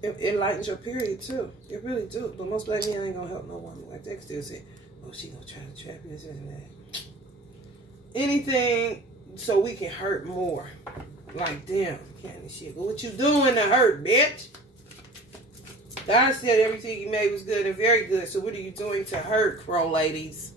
It lightens your period too. It really do. But most black men ain't gonna help no woman. Like they still say, oh, she gonna try to trap you this and that. Anything so we can hurt more. Like damn, kind of shit. But what you doing to hurt, bitch? God said everything you made was good and very good. So what are you doing to hurt, crow ladies?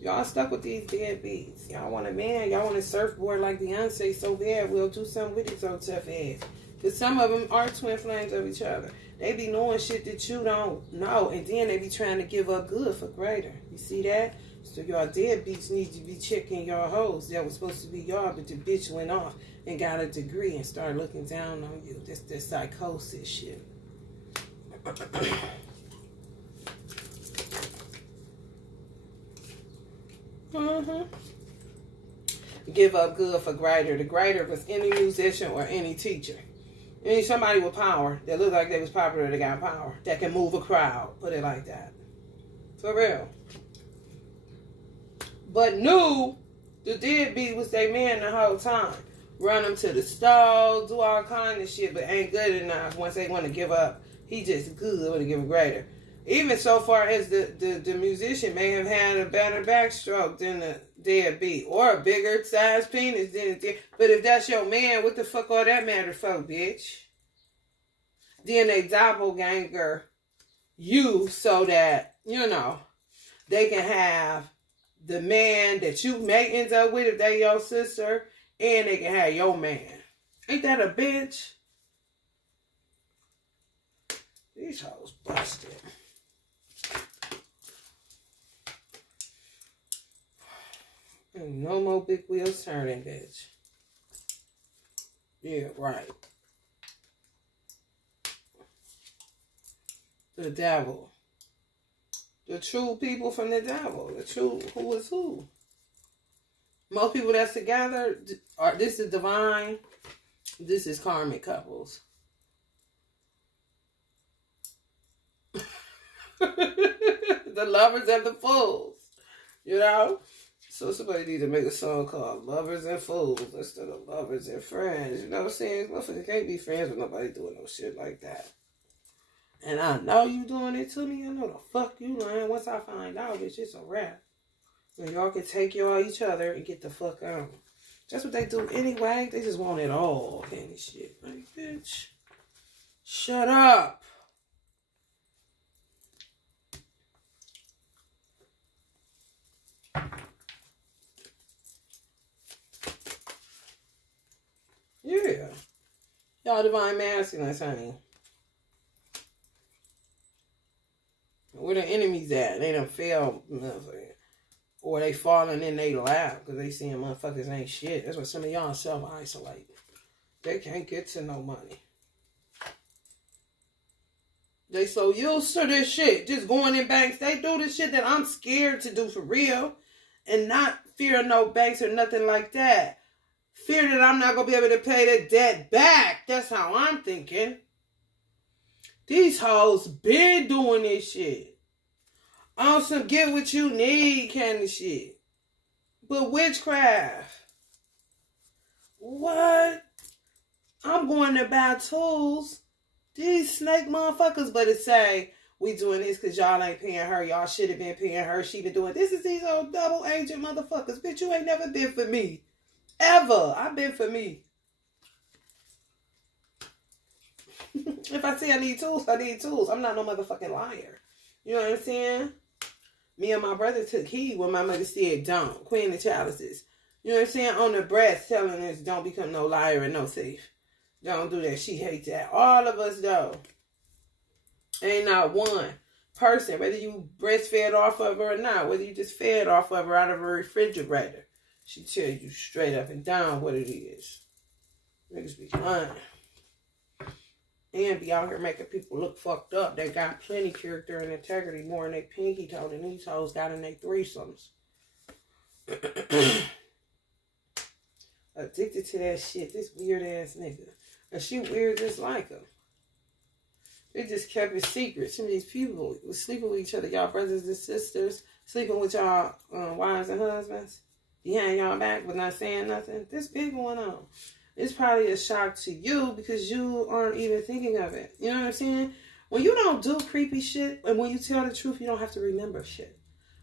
Y'all stuck with these deadbeats. Y'all want a man. Y'all want a surfboard like Beyonce so bad. We'll do something with it so tough ass. Because some of them are twin flames of each other. They be knowing shit that you don't know. And then they be trying to give up good for greater. You see that? So y'all deadbeats need to be checking y'all hoes. That was supposed to be y'all, but the bitch went off and got a degree and started looking down on you. That's the psychosis shit. Give up good for greater. The greater was any musician or any teacher. Any somebody with power that looked like they was popular, they got power. That can move a crowd. Put it like that. For real. But knew the deadbeat was their man the whole time. Run them to the stove, do all kind of shit, but ain't good enough once they want to give up. He just good, want to give a greater. Even so far as the musician may have had a better backstroke than the deadbeat, or a bigger size penis than the but if that's your man, what the fuck all that matter for, bitch? Then they doppelganger you so that, you know, they can have the man that you may end up with if they your sister, and they can have your man. Ain't that a bitch? These hoes busted. Ain't no more big wheels turning, bitch. Yeah, right. The devil. The true people from the devil. The true who is who. Most people that's together, this is divine. This is karmic couples. The lovers and the fools. You know? So somebody need to make a song called Lovers and Fools instead of Lovers and Friends. You know what I'm saying? Motherfucker can't be friends with nobody doing no shit like that. And I know you doing it to me. I know the fuck you lying. Once I find out, bitch, it's a wrap. And y'all can take each other and get the fuck out. That's what they do anyway. They just want it all and shit. Like, bitch, shut up. Yeah. Y'all divine masculines, honey. Where the enemies at? They done failed, motherfucker. Or they falling in they lap because they seeing motherfuckers ain't shit. That's what some of y'all self-isolate. They can't get to no money. They so used to this shit. Just going in banks. They do this shit that I'm scared to do for real. And not fear no banks or nothing like that. Fear that I'm not going to be able to pay the debt back. That's how I'm thinking. These hoes been doing this shit. On some get what you need kind of shit. But witchcraft. What? I'm going to buy tools. These snake motherfuckers, but it say, we doing this because y'all ain't paying her. Y'all should have been paying her. She been doing this. Is these old double agent motherfuckers. Bitch, you ain't never been for me. Ever. I've been for me. If I say I need tools, I need tools. I'm not no motherfucking liar. You know what I'm saying? Me and my brother took heed when my mother said, don't. Queen of chalices. You know what I'm saying? On the breast telling us, don't become no liar and no thief. Don't do that. She hates that. All of us, though. Ain't not one person, whether you breastfed off of her or not, whether you just fed off of her out of her refrigerator, she tell you straight up and down what it is. Niggas be lying. And be out here making people look fucked up. They got plenty character and integrity more than they pinky toe than these hoes got in their threesomes. Addicted to that shit. This weird ass nigga. And she weird just like him. They just kept it secret. Some of these people was sleeping with each other. Y'all brothers and sisters. Sleeping with y'all wives and husbands. Behind y'all back but not saying nothing. This been going on. It's probably a shock to you because you aren't even thinking of it. You know what I'm saying? When you don't do creepy shit, and when you tell the truth, you don't have to remember shit.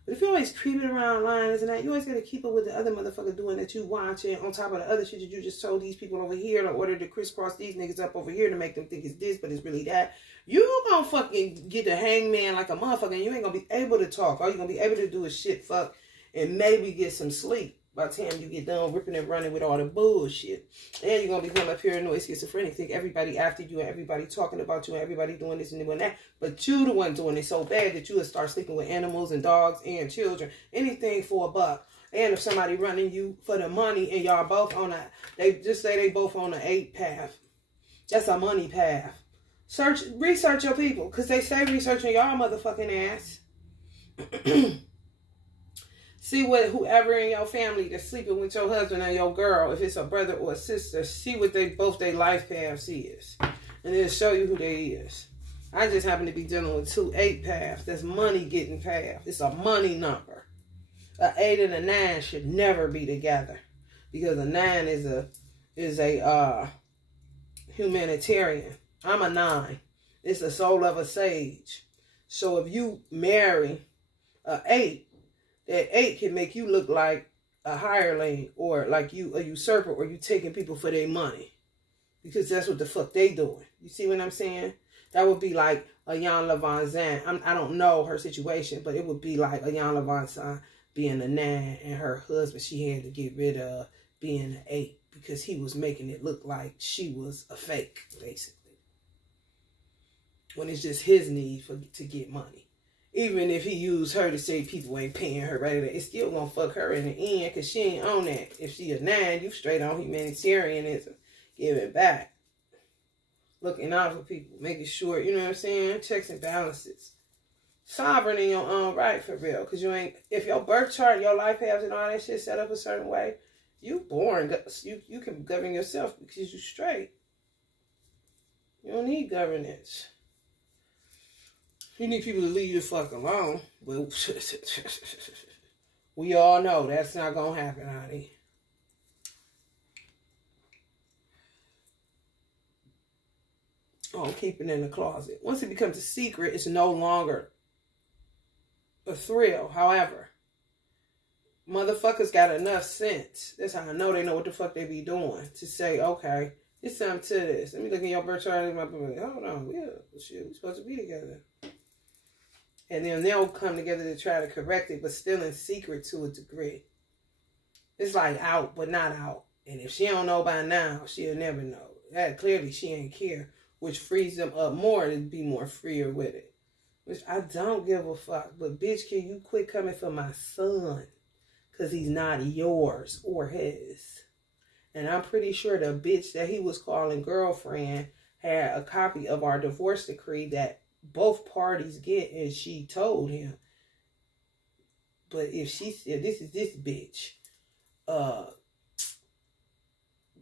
But if you're always creeping around lying and that, you always got to keep up with the other motherfucker doing that you watching on top of the other shit that you just told these people over here in order to crisscross these niggas up over here to make them think it's this, but it's really that. You gonna fucking get the hangman like a motherfucker and you ain't gonna be able to talk. All you gonna be able to do is shit, fuck, and maybe get some sleep. By the time you get done ripping and running with all the bullshit. And you're going to become a paranoid schizophrenic. Think everybody after you and everybody talking about you and everybody doing this and doing that. But you the one doing it so bad that you will start sleeping with animals and dogs and children. Anything for $1. And if somebody running you for the money and y'all both on a, they just say they both on an 8 path. That's a money path. Research your people. Because they say researching y'all motherfucking ass. See what whoever in your family that's sleeping with your husband and your girl, if it's a brother or a sister, see what both their life paths is. And it'll show you who they is. I just happen to be dealing with 2 8 paths. That's money getting path. It's a money number. A 8 and a 9 should never be together. Because a 9 is a humanitarian. I'm a 9. It's the soul of a sage. So if you marry a 8, that 8 can make you look like a hireling or like you a usurper, or you taking people for their money. Because that's what the fuck they doing. You see what I'm saying? That would be like a Jan Levon Zan. I don't know her situation, but it would be like a Jan Levon Zan being a 9 and her husband she had to get rid of being an 8 because he was making it look like she was a fake, basically. When it's just his need to get money. Even if he used her to say people ain't paying her right, it's still gonna fuck her in the end because she ain't on that. If she a 9, you straight on humanitarianism. Give it back. Looking out for people. Making sure, you know what I'm saying? Checks and balances. Sovereign in your own right, for real. Because you ain't, if your birth chart, your life paths and all that shit set up a certain way, you born, you can govern yourself because you straight. You don't need governance. You need people to leave you the fuck alone. But we all know that's not going to happen, honey. Oh, keep it in the closet. Once it becomes a secret, it's no longer a thrill. However, motherfuckers got enough sense. That's how I know they know what the fuck they be doing. To say, okay, there's something to this. Let me look at your birth chart. Hold on, shit, we're supposed to be together. And then they'll come together to try to correct it, but still in secret to a degree. It's like out, but not out. And if she don't know by now, she'll never know. That clearly she ain't care, which frees them up more to be more freer with it. Which I don't give a fuck. But bitch, can you quit coming for my son? Because he's not yours or his. And I'm pretty sure the bitch that he was calling girlfriend had a copy of our divorce decree that both parties get, and she told him. But if she said, this is this bitch,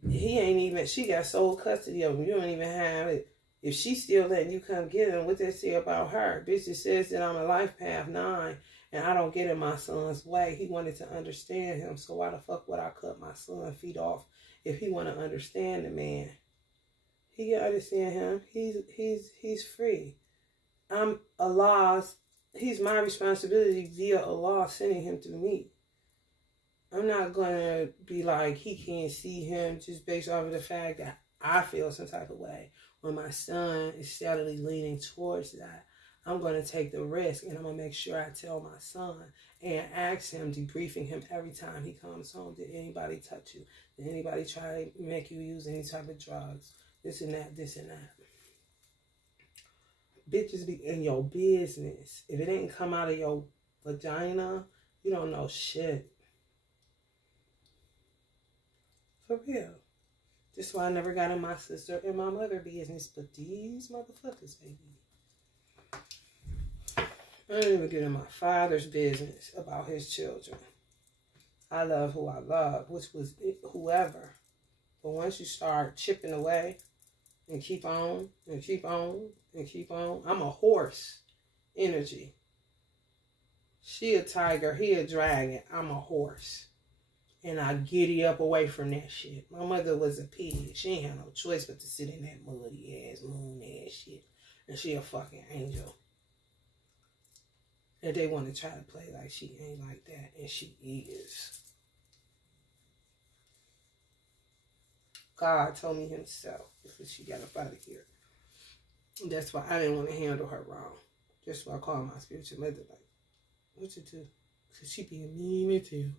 he ain't even, she got sole custody of him. You don't even have it. If she's still letting you come get him, what they say about her? Bitch, it says that I'm a life path 9 and I don't get in my son's way. He wanted to understand him, so why the fuck would I cut my son's feet off if he want to understand the man? He can understand him. He's free. I'm Allah's, he's my responsibility via Allah sending him to me. I'm not going to be like, he can't see him just based off of the fact that I feel some type of way. When my son is steadily leaning towards that, I'm going to take the risk and I'm going to make sure I tell my son and ask him, debriefing him every time he comes home. Did anybody touch you? Did anybody try to make you use any type of drugs? This and that, this and that. Bitches be in your business. If it ain't come out of your vagina, you don't know shit. For real. That's why I never got in my sister and my mother business. But these motherfuckers, baby. I don't even get in my father's business about his children. I love who I love, which was whoever. But once you start chipping away and keep on and keep on and keep on. I'm a horse energy. She a tiger, he a dragon. I'm a horse. And I giddy up away from that shit. My mother was a pig. She ain't had no choice but to sit in that muddy ass, moon ass shit. And she a fucking angel. And they want to try to play like she ain't like that. And she is. God told me himself before she got up out of here. That's why I didn't want to handle her wrong. That's why I call my spiritual mother like, what you do? Because she be mean to you.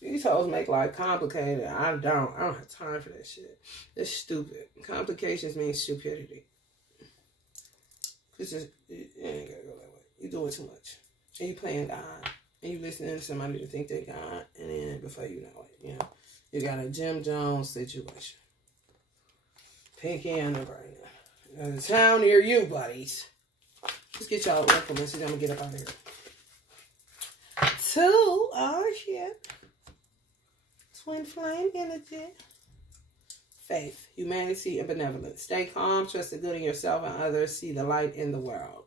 These hoes make life complicated. I don't have time for that shit. It's stupid. Complications mean stupidity. It ain't gotta go that way. You're doing too much. And you playing God. And you listening to somebody to think they God. And then before you know it, you know, you got a Jim Jones situation. Pinky and the brain. There's a town near you, buddies. Let's get y'all implements and I'm going to get up out of here. 2. Oh, shit. Twin flame energy. Faith, humanity, and benevolence. Stay calm, trust the good in yourself and others. See the light in the world.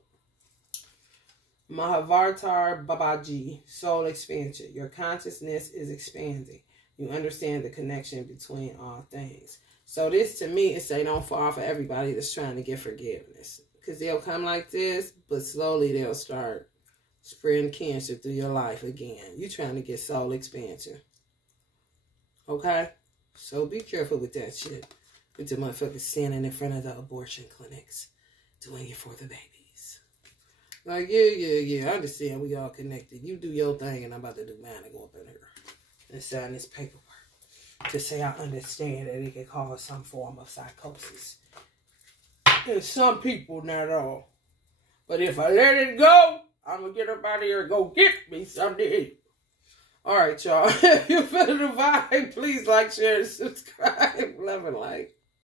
Mahavatar Babaji, soul expansion. Your consciousness is expanding. You understand the connection between all things. So this, to me, is they don't fall for everybody that's trying to get forgiveness. Because they'll come like this, but slowly they'll start spreading cancer through your life again. You're trying to get soul expansion. Okay? So be careful with that shit. With the motherfuckers standing in front of the abortion clinics, doing it for the babies. Like, yeah, I understand we all connected. You do your thing, and I'm about to do mine and go up in here and sign this paperwork to say I understand that it can cause some form of psychosis. And some people, not all. But if I let it go, I'm going to get up out of here and go get me something to eat. All right, y'all. If you feel the vibe, please like, share, and subscribe. Love and like.